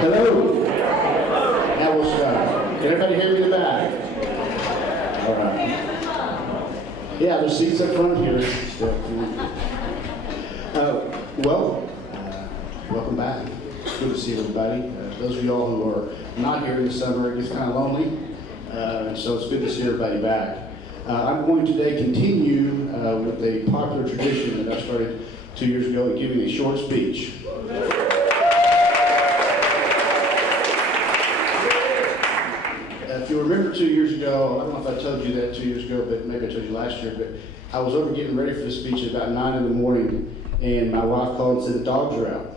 Hello. Now we'll start. Can everybody hear me in the back? All right. Yeah, there's seats up front here. Welcome back. Good to see everybody. Those of y'all who are not here in the summer, it gets kind of lonely, and so it's good to see everybody back. I'm going to today continue with a popular tradition that I started 2 years ago of giving a short speech. If you remember 2 years ago, I don't know if I told you that 2 years ago, but maybe I told you last year, but I was over getting ready for the speech at about 9 in the morning, and my wife called and said the dogs are out.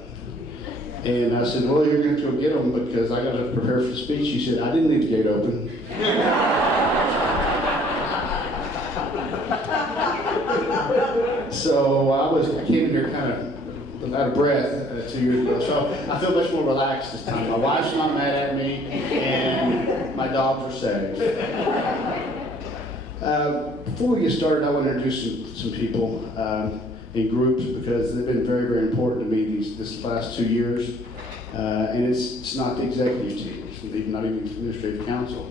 And I said, well, you're going to have to go get them because I got to prepare for the speech. She said, I didn't need the gate open. So I came in here kind of out of breath 2 years ago. So I feel much more relaxed this time. My wife's not mad at me, and my dogs are safe. Before we get started, I want to introduce some people in groups because they've been very, very important to me this last 2 years. And it's not the executive team, it's not even the administrative council.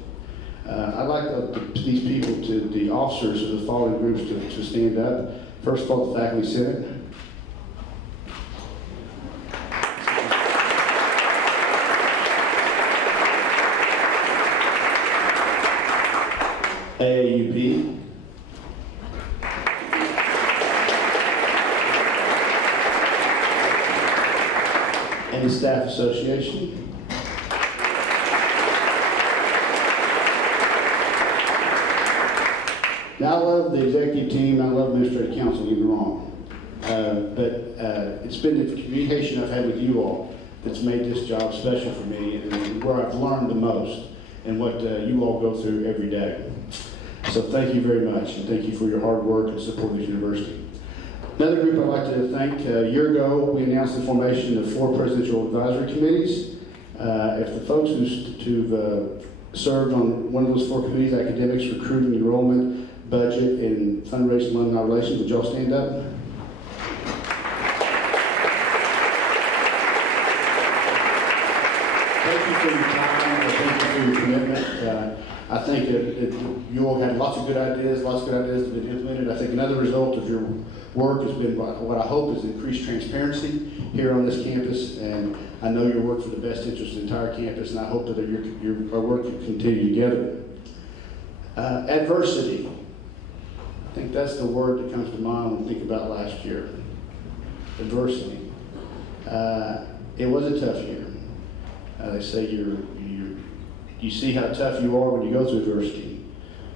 I'd like these people, the officers of the following groups to stand up. First of all, the Faculty Senate. AAUP. And the Staff Association. Now, I love the executive team, I love administrative council, don't get me wrong. But it's been the communication I've had with you all that's made this job special for me and where I've learned the most and what you all go through every day. So thank you very much, and thank you for your hard work and support of this university. Another group I'd like to thank, a year ago we announced the formation of 4 presidential advisory committees. If the folks who've served on one of those 4 committees, academics, recruiting, enrollment, budget, and fundraising, alumni relations, would y'all stand up? Thank you for your time, thank you for your commitment. I think you all had lots of good ideas that have been implemented. I think another result of your work has been what I hope is increased transparency here on this campus, and I know your work for the best interest of the entire campus, and I hope that our work can continue together. Adversity. I think that's the word that comes to mind when we think about last year. Adversity. It was a tough year. They say you see how tough you are when you go through adversity.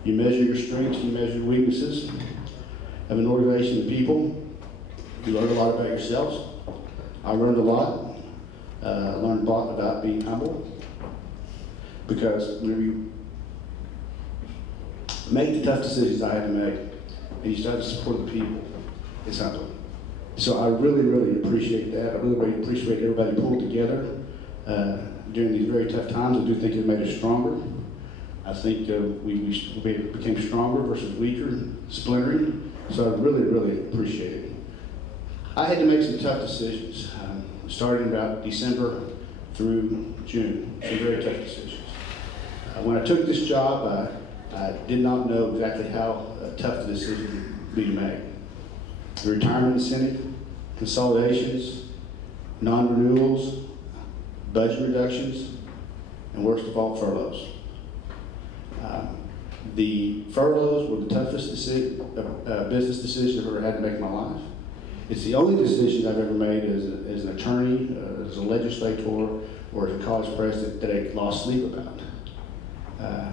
You measure your strengths, you measure your weaknesses of an organization of people. You learn a lot about yourselves. I learned a lot. I learned a lot about being humble. Because whenever you make the tough decisions I had to make, and you start to support the people, it's humbling. So I really, really appreciate that. I really, really appreciate everybody pulled together during these very tough times. I do think it made us stronger. I think we became stronger versus weaker, splintering. So I really, really appreciate it. I had to make some tough decisions, starting about December through June. Some very tough decisions. When I took this job, I did not know exactly how tough the decision would be to make. The retirement incentive, consolidations, non-renewals, budget reductions, and worst of all, furloughs. The furloughs were the toughest business decision I've ever had to make in my life. It's the only decision I've ever made as an attorney, as a legislator, or as a college president that I lost sleep about.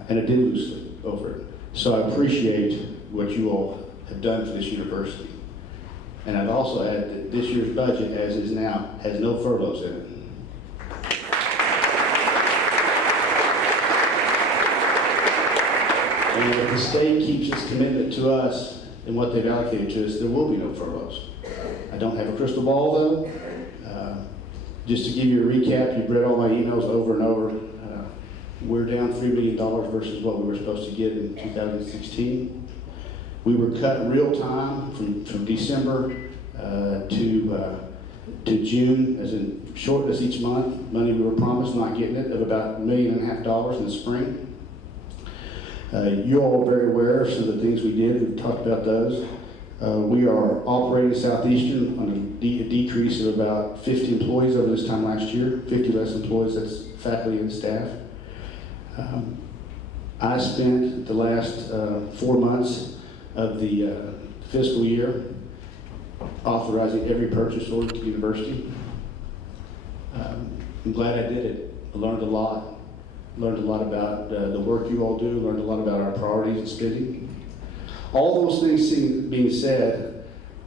And I did lose sleep over it. So I appreciate what you all have done for this university. And I'd also add that this year's budget, as is now, has no furloughs in it. And if the state keeps its commitment to us and what they've allocated to us, there will be no furloughs. I don't have a crystal ball, though. Just to give you a recap, you've read all my emails over and over. We're down $3 million versus what we were supposed to get in 2016. We were cut real time from December to to June, as in short as each month, money we were promised, not getting it, of about $1.5 million in the spring. You all are very aware of some of the things we did. We've talked about those. We are operating Southeastern on a decrease of about 50 employees over this time last year, 50 less employees, that's faculty and staff. I spent the last 4 months of the fiscal year authorizing every purchase order to the university. I'm glad I did it. I learned a lot. Learned a lot about the work you all do, learned a lot about our priorities and spending. All those things being said,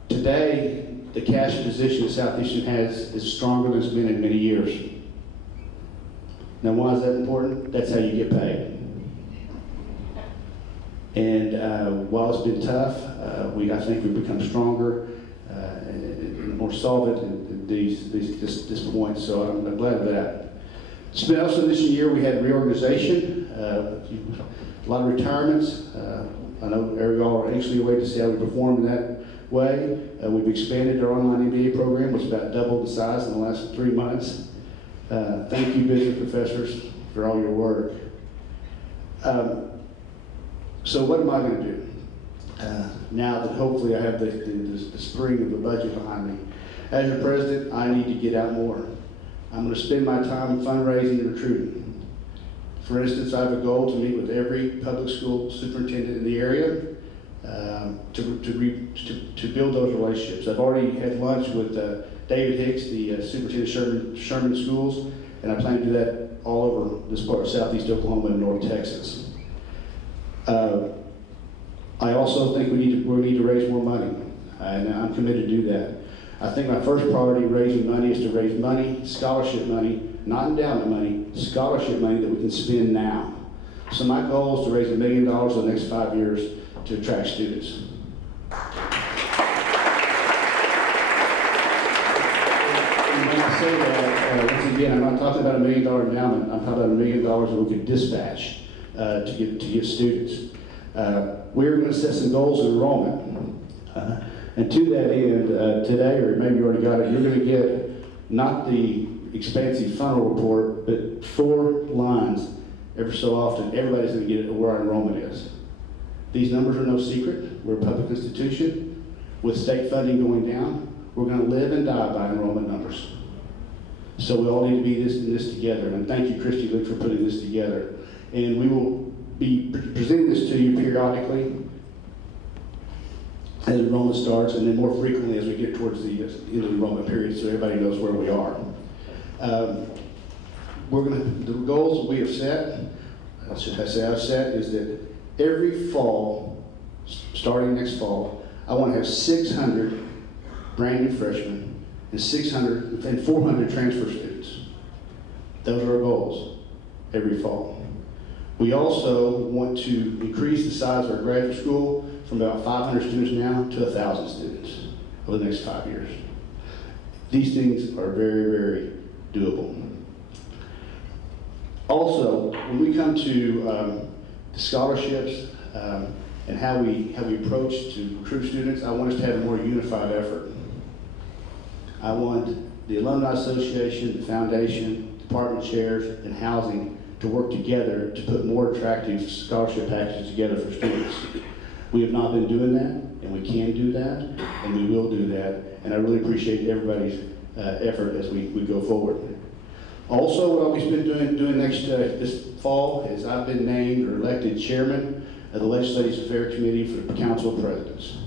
today the cash position that Southeastern has is stronger than it's been in many years. Now why is that important? That's how you get paid. And while it's been tough, I think we've become stronger and more solvent in this point, so I'm glad of that. Also this year we had reorganization, a lot of retirements. I know y'all are anxiously waiting to see how we perform in that way. We've expanded our online MBA program, which is about double the size in the last 3 months. Thank you, business professors, for all your work. So what am I going to do now that hopefully I have the spring of the budget behind me? As your president, I need to get out more. I'm going to spend my time fundraising and recruiting. For instance, I have a goal to meet with every public school superintendent in the area to build those relationships. I've already had lunch with David Hicks, the superintendent of Sherman Schools, and I plan to do that all over this part of Southeast Oklahoma and North Texas. I also think we need to raise more money, and I'm committed to do that. I think my first priority in raising money is to raise money, scholarship money, not endowment money, scholarship money that we can spend now. So my goal is to raise $1 million in the next 5 years to attract students. And when I say that, once again, I'm not talking about $1 million endowment, I'm talking about $1 million that we could dispatch to get students. We're going to set some goals of enrollment. And to that end, today, or maybe you already got it, you're going to get not the expansive funnel report, but 4 lines every so often. Everybody's going to get where our enrollment is. These numbers are no secret. We're a public institution. With state funding going down, we're going to live and die by enrollment numbers. So we all need to be in this together. And thank you, Christy Luke, for putting this together. And we will be presenting this to you periodically as enrollment starts, and then more frequently as we get towards the end of the enrollment period, so everybody knows where we are. The goals we have set, I've set, is that every fall, starting next fall, I want to have 600 brand new freshmen and 400 transfer students. Those are our goals every fall. We also want to increase the size of our graduate school from about 500 students now to 1,000 students over the next 5 years. These things are very, very doable. Also, when we come to the scholarships and how we approach to recruit students, I want us to have a more unified effort. I want the Alumni Association, the Foundation, department chairs, and housing to work together to put more attractive scholarship packages together for students. We have not been doing that, and we can do that, and we will do that, and I really appreciate everybody's effort as we go forward. Also, what I'll be doing this fall is I've been named or elected chairman of the Legislative Affairs Committee for the Council of Presidents.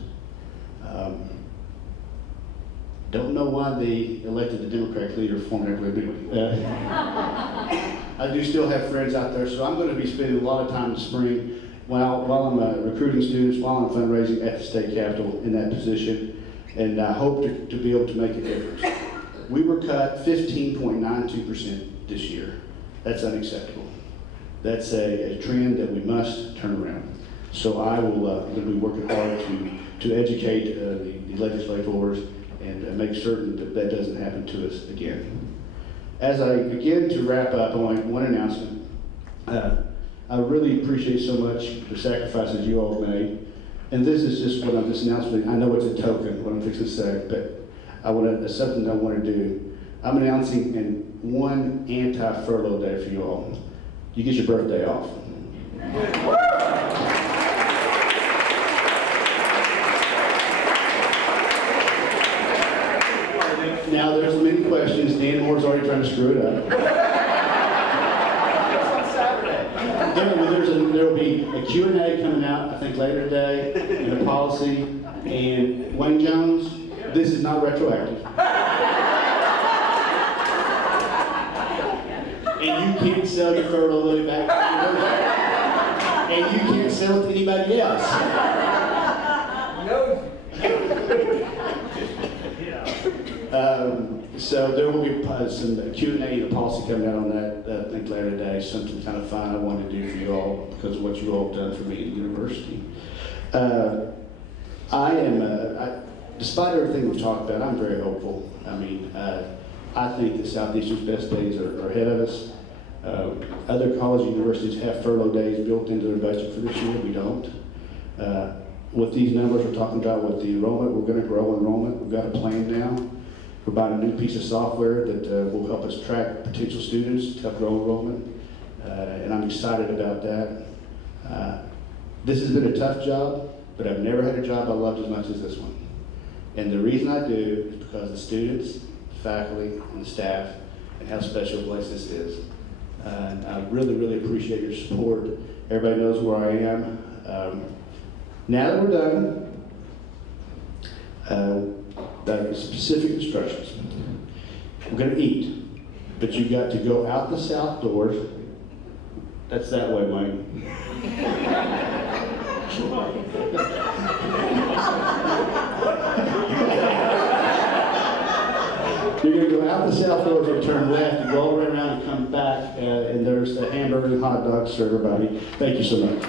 Don't know why they elected the Democratic leader formerly. I do still have friends out there, so I'm going to be spending a lot of time in the spring while I'm recruiting students, while I'm fundraising at the state capitol in that position, and I hope to be able to make a difference. We were cut 15.92% this year. That's unacceptable. That's a trend that we must turn around. So I will I'm going to be working hard to educate the legislators and make certain that that doesn't happen to us again. As I begin to wrap up, I want one announcement. I really appreciate so much the sacrifices you all made. And this is just this announcement. I know it's a token, what I'm fixing to say, but It's something I want to do. I'm announcing one anti-furlough day for you all. You get your birthday off. Now, there's many questions. Dan Moore's already trying to screw it up. There will be a Q&A coming out, I think, later today, and a policy. And Wayne Jones, this is not retroactive. And you can't sell your furlough back to the university. And you can't sell it to anybody else. No. So there will be some Q&A and a policy coming out on that, I think, later today. Something kind of fun I wanted to do for you all because of what you all have done for me at the university. Despite everything we've talked about, I'm very hopeful. I mean, I think that Southeastern's best days are ahead of us. Other college universities have furlough days built into their budget for this year. We don't. With these numbers we're talking about with the enrollment, we're going to grow enrollment. We've got a plan now. We're buying a new piece of software that will help us track potential students to help grow enrollment. And I'm excited about that. This has been a tough job, but I've never had a job I loved as much as this one. And the reason I do is because of the students, the faculty, and the staff, and how special a place this is. And I really, really appreciate your support. Everybody knows where I am. Now that we're done, there are specific instructions. We're going to eat, but you've got to go out the south doors. That's that way, Wayne. You're going to go out the south doors and turn left and go all the way around and come back, and there's the hamburgers and hot dogs for everybody. Thank you so much.